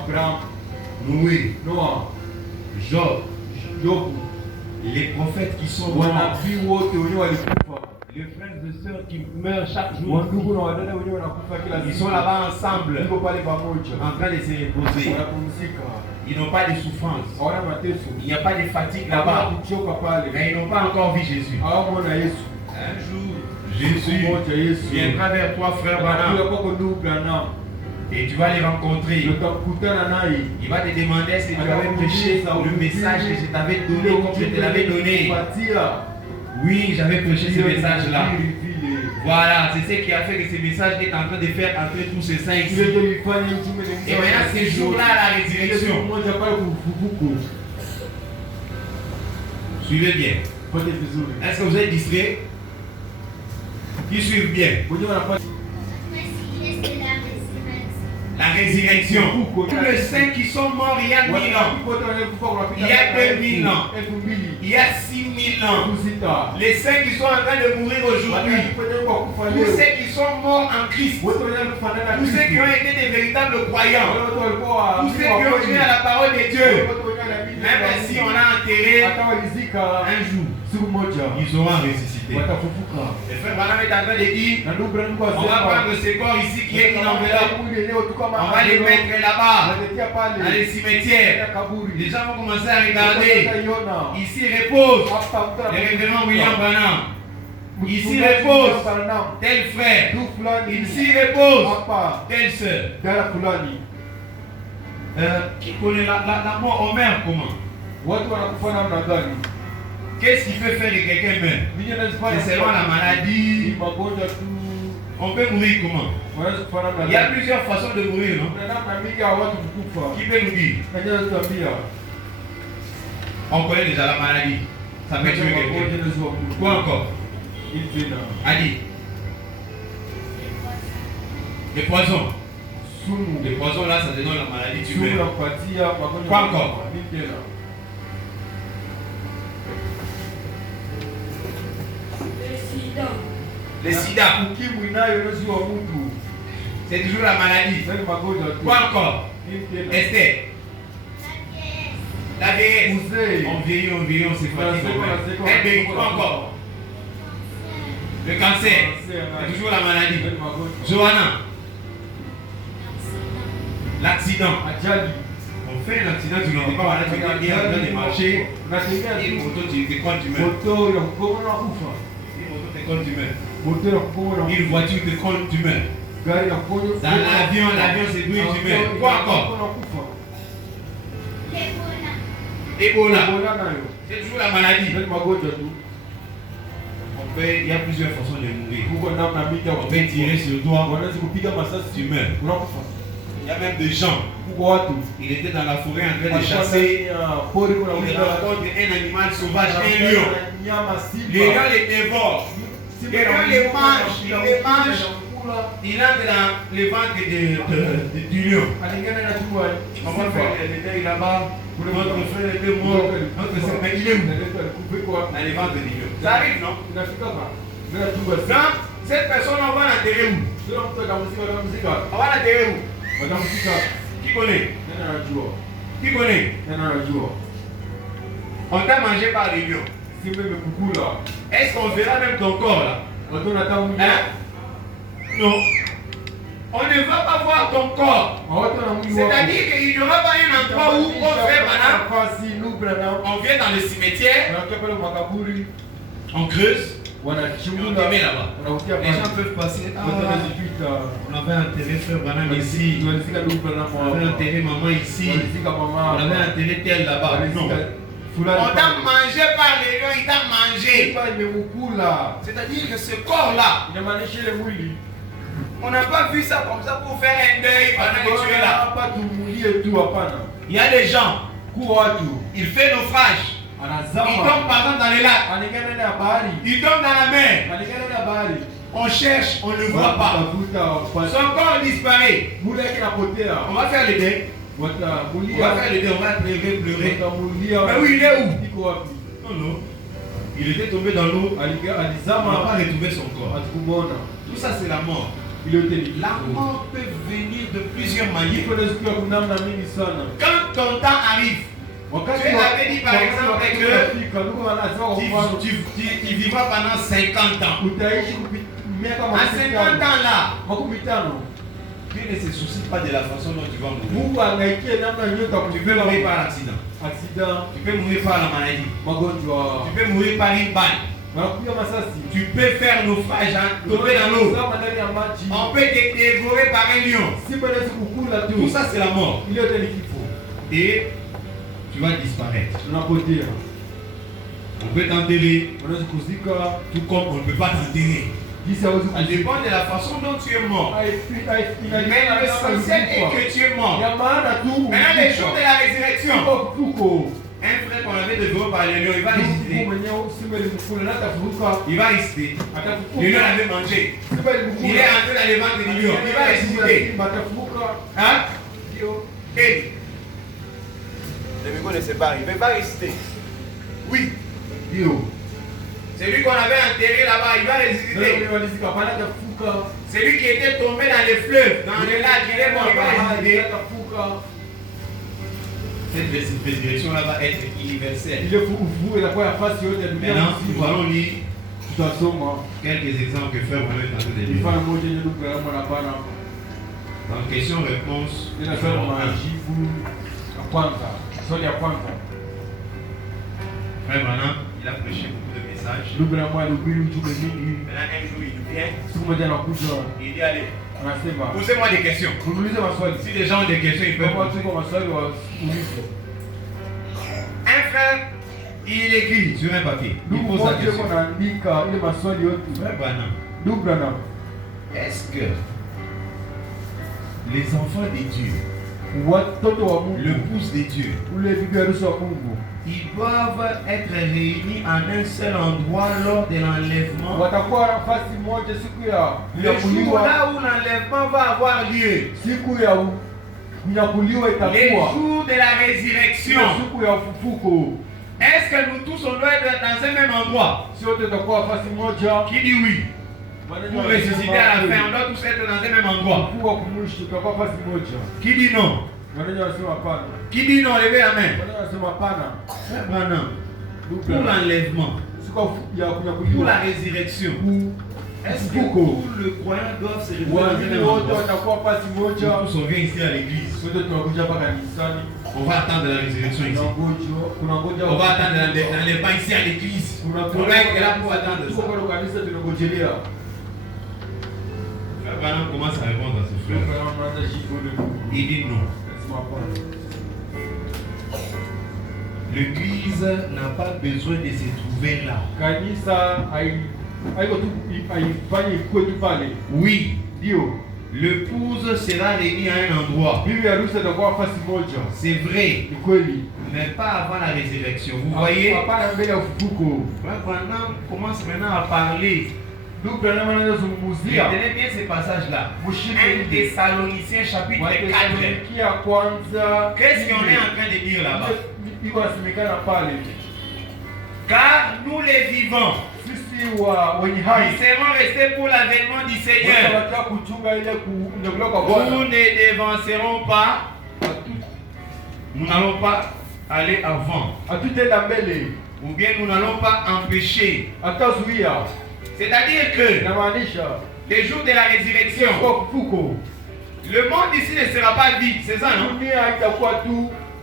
Abraham, Noé, Noah, Job, Job, les prophètes qui sont morts, wanabii wote wenyewe walikufa. les frères et sœurs qui meurent chaque jour, Wandugu na wadada wenyewe wanakufa kila ils siku. sont là-bas ensemble, Niko pale pamoja. en train de se reposer. Wanapumzika. Ils n'ont pas de souffrance. Hawana mateso. Il n'y a pas de fatigue Hawana là-bas. kuchoka pale. Mais ils n'ont pas encore vu Jésus. Hawamwona Yesu. Un jour, Jésus Mmoja Yesu. viendra vers toi, frère Anakuja Branham, kwako ndugu Branham. et tu vas les rencontrer. Utakutana naye. Il va te demander si tu avais prêché le message que je t'avais donné, comme je te l'avais donné. Oui, j'avais prêché ce message-là. Voilà, c'est ce qui a fait que ce message est en train de faire entrer tous ces saints ici. Et maintenant, ce jour-là, la résurrection. Suivez bien. Est-ce que vous êtes distrait? Qui suivent bien? La résurrection. Tous les saints qui sont morts il y a 1000 ans, il y a 2000 ans, il y a 6000 ans, les saints qui sont en train de mourir aujourd'hui, tous ceux qui sont morts en Christ, tous ceux qui ont été des véritables croyants, tous ceux qui ont cru à la parole de Dieu, même si on a enterré un jour, ils seront ressuscités. Le frère Branham est en train de dire, on va prendre ce corps ici qui est une enveloppe, on va les mettre là-bas, dans les cimetières. Les gens vont commencer à regarder. Ici repose le révérend William Branham. Ici repose tel frère. Ici repose telle sœur. Qui connaît la mort au meurt comment? Qu'est-ce qui peut faire que quelqu'un meurt? C'est seulement la maladie. On peut mourir comment? Il y a plusieurs façons de mourir, non? Qui peut nous dire? On connaît déjà la maladie. Ça peut tuer quelqu'un. Quoi encore? Ali. Les poisons. Les poisons là, ça te donne la maladie, tu meurs. Quoi encore? Le sida. C'est toujours la maladie. Quoi encore? Esther. La vieillesse. On vieillit, on se fatigue. Elle vieillit. Quoi encore? Le cancer. C'est toujours la maladie. Johanna. L'accident. On fait un accident, tu n'entends pas, voilà, tu es en train de marcher. Et une moto, tu te comptes, tu meurs. Une voiture te compte, tu meurs. Dans l'avion c'est doué, tu meurs. Quoi encore? Ebola. C'est toujours la maladie. Il y a plusieurs façons de mourir. On peut tirer sur toi, tu meurs. Il y a même des gens. Il était dans la forêt en train de chasser. Il rencontre un animal sauvage, un lion. Les gens les dévorent. Et quand les mange, il entre dans le ventre du lion. On va faire le détail là-bas. Notre frère était mort. Notre sœur, mais il est où? Dans le ventre du lion. Ça arrive, non? Donc, cette personne, on va l'enterrer où? On va l'enterrer où? Qui connaît? Qui connaît? On t'a mangé par les lions. Est-ce qu'on verra même ton corps là? Hein? Non. On ne va pas voir ton corps. C'est-à-dire qu'il n'y aura pas un endroit où on fait maintenant. On vient dans le cimetière. On creuse. On te met là-bas. Les gens peuvent passer. On avait enterré frère Branham ici. On avait enterré maman ici. On avait enterré tel là-bas. Non. On t'a mangé par les lions, il t'a mangé. C'est-à-dire que ce corps-là, on n'a pas vu ça comme ça pour faire un deuil pendant que tu es là. Il y a des gens, il fait naufrage. Il tombe par exemple dans les lacs. Il tombe dans la mer. On cherche, on ne le voit pas. Son corps disparaît. On va faire le deuil. On va faire le deuil, on va pleurer. Mais oui, il est où? Non. Il était tombé dans l'eau. On n'a pas retrouvé son corps. Tout ça, c'est la mort. La mort peut venir de plusieurs manières. Iko na siku ya kunamna mingi sana. Quand ton temps arrive, Wakati tu avais dit par exemple que tu vivras pendant 50 ans. utaishi miaka À 50 ans là, makumi tano. Dieu ne se soucie pas de la façon dont tu vas mourir. Mungu angaikie namna nyota Tu peux mourir par accident. accident, Tu peux mourir par la maladie. magonjwa, Tu peux mourir par une balle. makuya masasi. Tu peux faire naufrage, tomber dans l'eau. Kama ndani ya maji. On peut te dévorer par un lion. Simba inaweza kukula tu. Tout ça c'est la mort. Ile yote ni kifo. Et tu vas disparaître. Tunapotea. On peut t'enterrer, Unaweza kuzika. tout comme on ne peut pas t'enterrer. Jinsi hawezi Ça dépend de la façon dont tu es mort. Mais inalingana l'essentiel est que tu es mort. ya maana tu. Maintenant, les jours de la résurrection, Tuko. un frère qu'on avait dévoré par le lion, il va résister. Il va résister. Le lion l'avait mangé. Il est rentré dans le ventre du lion. Il va résister. Hein? Et le micro ne s'est pas arrivé. Il va résister. Oui. C'est lui qu'on avait enterré là-bas. Il va résister. C'est lui qui était tombé dans les fleuves, dans les lacs. Il est mort. Il va résister. Cette résurrection-là va être universelle. Maintenant, nous allons lire quelques exemples que Frère Manuel est en train de lire. Dans question-réponse, Frère Manuel, il a prêché beaucoup de messages. Maintenant, un jour, il vient. Il dit, allez, posez-moi des questions. Si les gens ont des questions, ils peuvent poser. Un frère, il écrit sur un papier. Il pose la question. Frère Branham, est-ce que les enfants de Dieu, le pouce de Dieu, ils doivent être réunis en un seul endroit lors de l'enlèvement? Le jour là où l'enlèvement va avoir lieu, les jours de la résurrection, est-ce que nous tous on doit être dans un même endroit? Qui dit oui? Pour ressusciter à la fin, on doit tous être dans un même endroit. Qui dit non? Qui dit non? Levez la main. Pour l'enlèvement, pour la résurrection, est-ce que tous les croyants doivent se réunir dans un même endroit? Tous on vient ici à l'église. On va attendre la résurrection ici. On va attendre l'enlèvement ici à l'église. On va être là pour attendre ça. Frère commence à répondre à ce frère. Il dit non. L'église n'a pas besoin de se trouver là. Oui, l'épouse sera réunie à un endroit. C'est vrai, mais pas avant la résurrection. Vous voyez, maintenant commence maintenant à parler. Retenez bien ce passage-là. 1 Thessaloniciens chapitre 4. Qu'est-ce qu'on est en train de dire là-bas? Car nous les vivants, ils seront restés pour l'avènement du Seigneur. Nous ne devancerons pas. Nous n'allons pas aller avant. Ou bien nous n'allons pas empêcher. C'est-à-dire que les jours de la résurrection, le monde ici ne sera pas vide, c'est ça, non?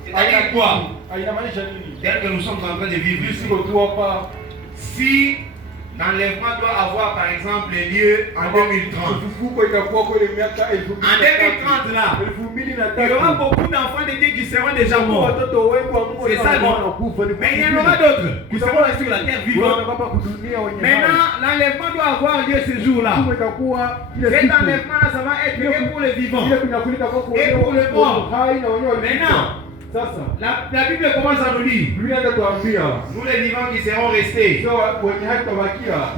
C'est-à-dire quoi? Tel que nous sommes en train de vivre ici. Si l'enlèvement doit avoir par exemple lieu en 2030. En 2030 là, il y aura beaucoup d'enfants de Dieu qui seront déjà morts. C'est ça, non? Mais il y en aura d'autres qui seront restés sur la terre vivants. Maintenant, l'enlèvement doit avoir lieu ce jour-là. Cet enlèvement-là, ça va être que pour les vivants et pour les morts. Maintenant, la Bible commence à nous dire, nous les vivants qui serons restés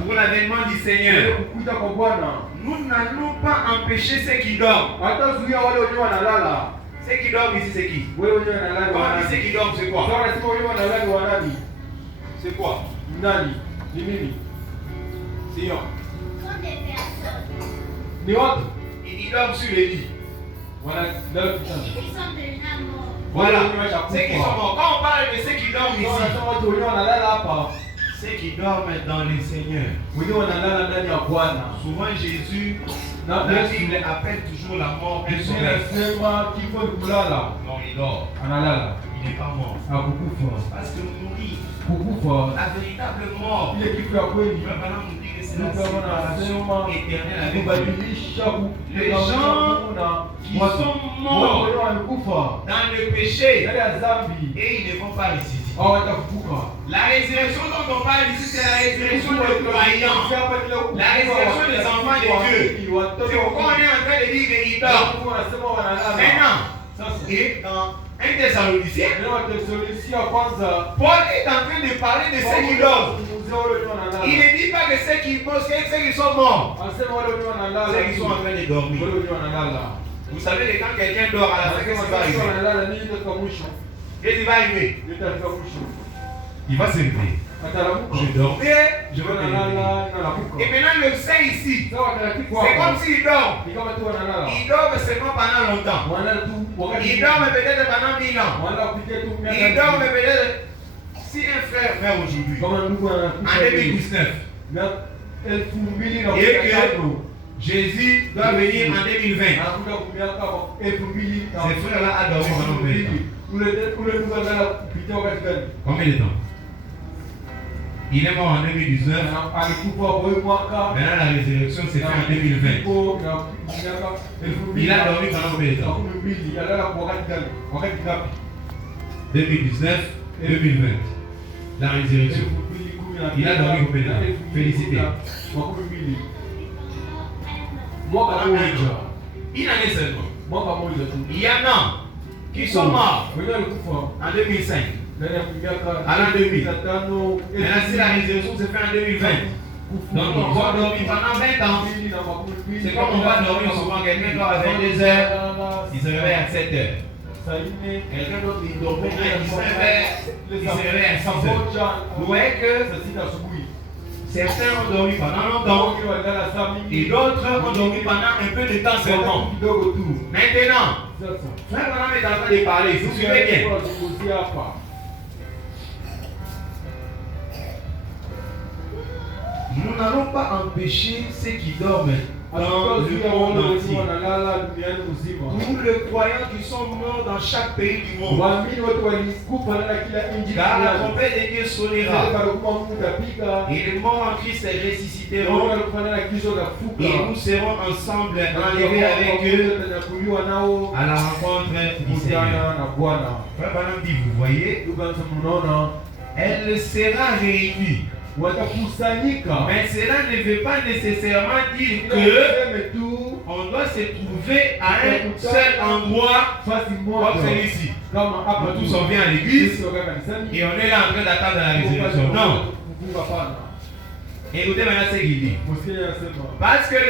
pour l'avènement du Seigneur, nous n'allons pas empêcher ceux qui dorment. Ceux qui dorment ici, c'est qui? Quand on dit ceux qui dorment, c'est quoi? C'est quoi? Sion. Ni watu Ils dorment sur les lits. wanalala kitanda. Ils sont déjà morts. Voilà. Ceux qui sont morts. Quand on parle de ceux qui dorment Sasa ici, wanasema watu wenyewe wanalala hapa. ceux qui dorment dans le Seigneur. Wenyewe wanalala ndani ya Bwana. Souvent Jésus, Na la Yesu Bible appelle toujours la mort un Yesu sommeil. anasema kifo ni kulala. Non, il dort. Analala. Il n'est pas mort. Hakukufa. Parce que mourir, Kukufa la véritable mort, ile kifo ya kweli. le Balaam nous dit que c'est la Ndio kama séparation anasema éternelle avec Dieu. kubadilisha Les gens qui sont morts watu wamekufa dans le péché ndani ya dhambi et ils ne vont pas résister. hawatafufuka. La résurrection dont on parle ici, c'est la résurrection des croyants. La résurrection des enfants de Dieu. C'est pourquoi on est en train de dire qu'ils dorment. Maintenant, et dans 1 Thessaloniciens, Paul est en train de parler de ceux qui dorment. Il ne dit pas que ceux qui bossent, ceux qui sont morts, ceux qui sont en train de dormir. Vous savez que quand quelqu'un dort à la fin, qu'est-ce qui va arriver? Qu'est-ce qui va arriver? Il va se lever. Je dormais, je vais me lever. Et maintenant le saint ici, c'est comme s'il dort. Il dort seulement pendant longtemps. Il dort peut-être pendant 1000 ans. Il dort peut-être. Si un frère meurt aujourd'hui, en 2019, et que Jésus doit venir en 2020, ce frère-là a dormi pendant combien de temps? Combien de temps? Il est mort en 2019. Maintenant la résurrection s'est faite en 2020. Il a dormi pendant combien de temps? 2019, 2020. La résurrection. Il a dormi combien de temps? Félicité. Il en est seulement. Il y en a qui sont morts en 2005. À l'an 2000. Maintenant, si la résurrection se fait en 2020, donc ils vont dormir pendant 20 ans. C'est comme on va dormir souvent, quelqu'un dort à 22 heures, il se réveille à 7 heures. Quelqu'un d'autre, il dormait à 19 heures, il se réveille à 6 heures. Vous voyez que certains ont dormi pendant longtemps et d'autres ont dormi pendant un peu de temps seulement. Maintenant, frère Branham est en train de parler, vous suivez bien. Nous n'allons pas empêcher ceux qui dorment dans le monde entier. Tous les croyants qui sont morts dans chaque pays du monde. Car la trompette de Dieu sonnera. Et les morts en Christ ressusciteront. Et nous serons ensemble enlevés avec eux à la rencontre du Seigneur. Frère Branham dit, vous voyez, elle sera réunie. Mais cela ne veut pas nécessairement dire que on doit se trouver à un seul endroit comme celui-ci. Nous tous on vient à l'église et on est là en train d'attendre la résurrection. Non. Écoutez maintenant ce qu'il dit. Parce que le